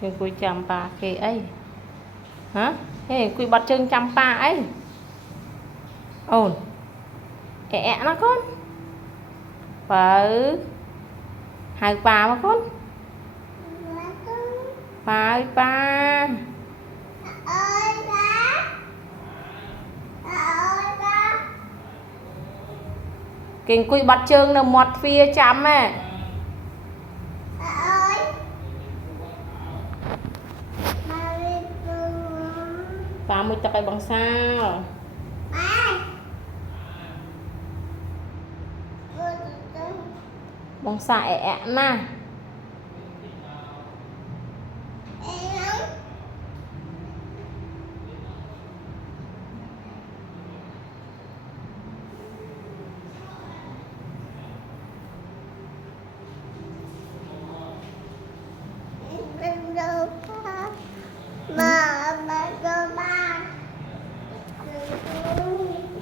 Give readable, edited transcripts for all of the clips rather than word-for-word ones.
Cái cùi chăm ba kì ấy hả hey, cùi bật chân chăm ba ấy ồn ẹ nó con vợ hai bà mà con bà ơi ba kinh cùi bật chân là một phía chăm à bà mới tập bằng sao bằng sao ẹ mà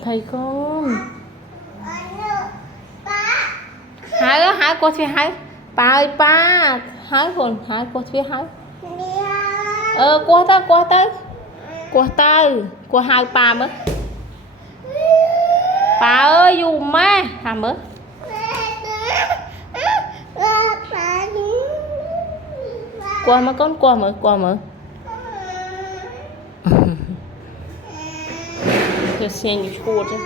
thầy con hai cô phía hai ba ơi ba hai hồn hai cô phía hai qua tới qua hai ba mới ba ơi dù má hàm mới qua mà con qua mà tôi xem như chua chứ